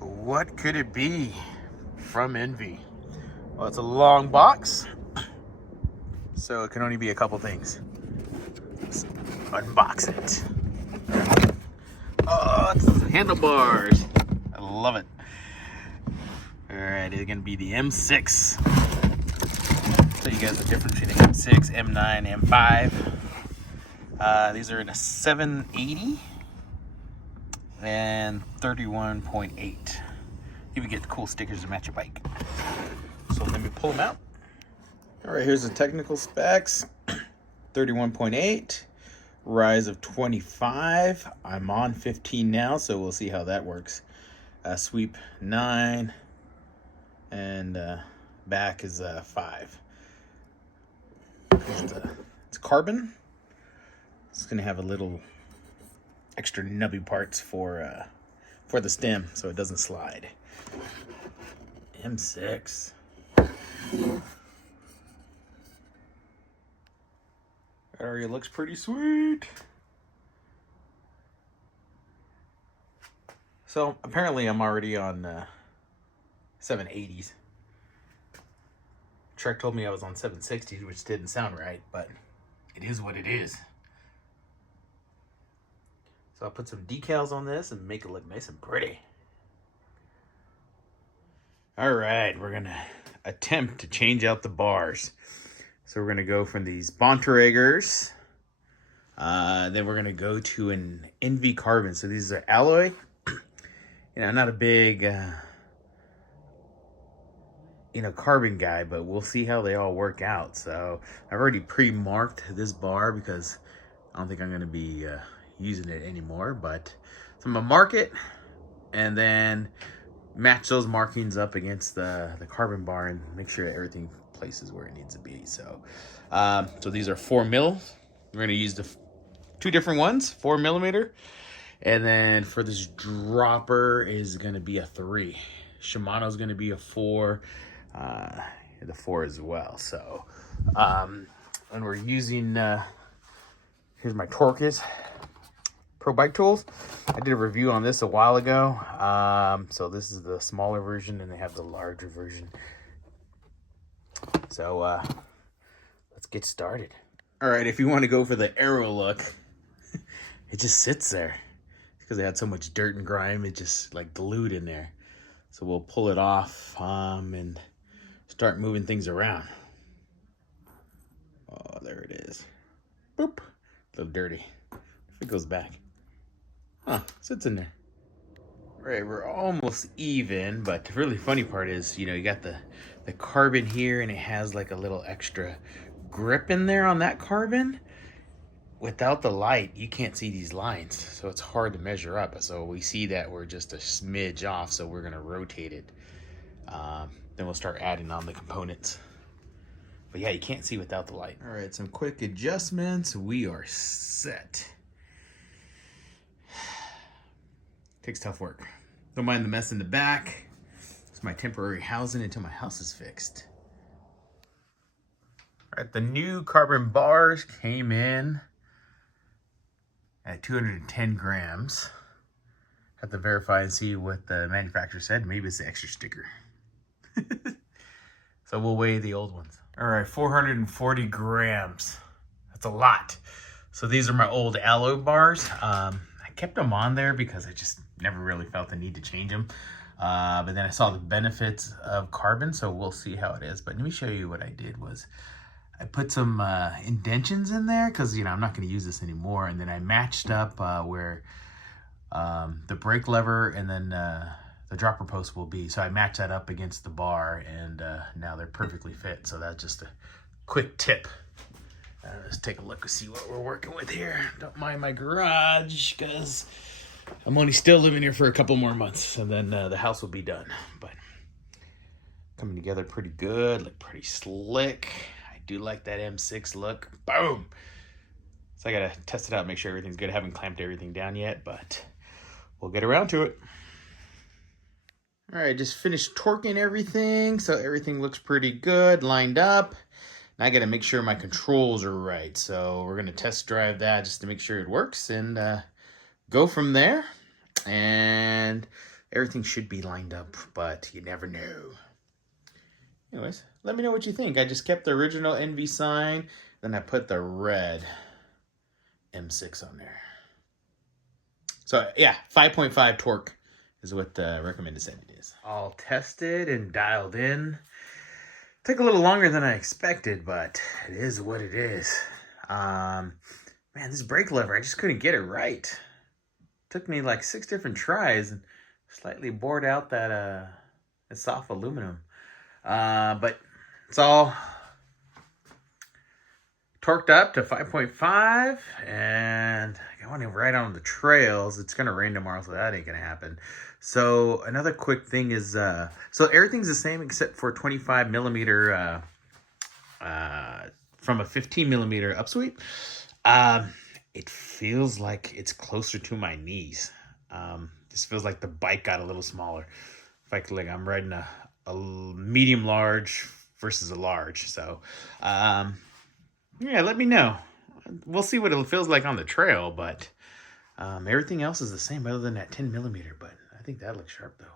What could it be from Envy? Well, it's a long box, so it can only be a couple things. Let's unbox it. Oh, it's handlebars. I love it. All right, it's gonna be the M6. Show you guys the difference between the M6, M9, M5. These are in a 780 and 31.8. You can get the cool stickers to match your bike. So let me pull them out. All right, here's the technical specs. 31.8, rise of 25. I'm on 15 now, so we'll see how that works. Sweep 9, and back is 5. It's carbon. It's gonna have a little extra nubby parts for the stem, so it doesn't slide. M6. That already looks pretty sweet. So apparently I'm already on 780s. Trek told me I was on 760s, which didn't sound right, but it is what it is. So I'll put some decals on this and make it look nice and pretty. All right, we're gonna attempt to change out the bars. So we're gonna go from these Bontraggers. Then we're gonna go to an Envy carbon. So these are alloy. I'm not a big, carbon guy, but we'll see how they all work out. So I've already pre-marked this bar because I don't think I'm gonna be using it anymore. But so I'm gonna mark it and then match those markings up against the carbon bar and make sure everything places where it needs to be. So so these are 4 mil. We're going to use the two different ones, 4 millimeter, and then for this dropper is going to be a 3. Shimano's going to be a 4, the 4 as well. So and we're using here's my Torques Pro Bike Tools. I did a review on this a while ago. So this is the smaller version and they have the larger version. So let's get started. All right, if you want to go for the aero look, it just sits there because they had so much dirt and grime, it just like glued in there. So we'll pull it off and start moving things around. Oh, there it is. Boop. A little dirty. If it goes back. Huh, sits in there. Right, we're almost even, but the really funny part is, you got the carbon here and it has like a little extra grip in there on that carbon. Without the light, you can't see these lines, so it's hard to measure up. So we see that we're just a smidge off, so we're gonna rotate it. Then we'll start adding on the components. But yeah, you can't see without the light. All right, some quick adjustments. We are set. Takes tough work. Don't mind the mess in the back. It's my temporary housing until my house is fixed. All right, the new carbon bars came in at 210 grams. Have to verify and see what the manufacturer said. Maybe it's the extra sticker. So we'll weigh the old ones. All right, 440 grams. That's a lot. So these are my old alloy bars. I kept them on there because I just never really felt the need to change them. But then I saw the benefits of carbon, so we'll see how it is. But let me show you what I did was I put some indentions in there because, I'm not going to use this anymore. And then I matched up where the brake lever and then the dropper post will be. So I matched that up against the bar and now they're perfectly fit. So that's just a quick tip. Let's take a look and see what we're working with here. Don't mind my garage because I'm only still living here for a couple more months and then the house will be done. But coming together pretty good, look pretty slick. I do like that M6 look. Boom! So I gotta test it out, make sure everything's good. I haven't clamped everything down yet, but we'll get around to it. All right, just finished torquing everything. So everything looks pretty good, lined up. Now I gotta make sure my controls are right. So we're gonna test drive that just to make sure it works and go from there. And everything should be lined up, but you never know. Anyways, let me know what you think. I just kept the original Enve sign, then I put the red M6 on there. So yeah, 5.5 torque is what the recommended setting is. All tested and dialed in. Took a little longer than I expected, but it is what it is. Man, this brake lever, I just couldn't get it right. Took me like 6 different tries and slightly bored out that soft aluminum. But it's all torqued up to 5.5, and I want to ride on the trails. It's gonna rain tomorrow, so that ain't gonna happen. So another quick thing is, so everything's the same except for 25 millimeter from a 15 millimeter upsweep. It feels like it's closer to my knees. This feels like the bike got a little smaller. Like I'm riding a medium large versus a large. So yeah, let me know. We'll see what it feels like on the trail, but everything else is the same other than that 10 millimeter, but I think that looks sharp though.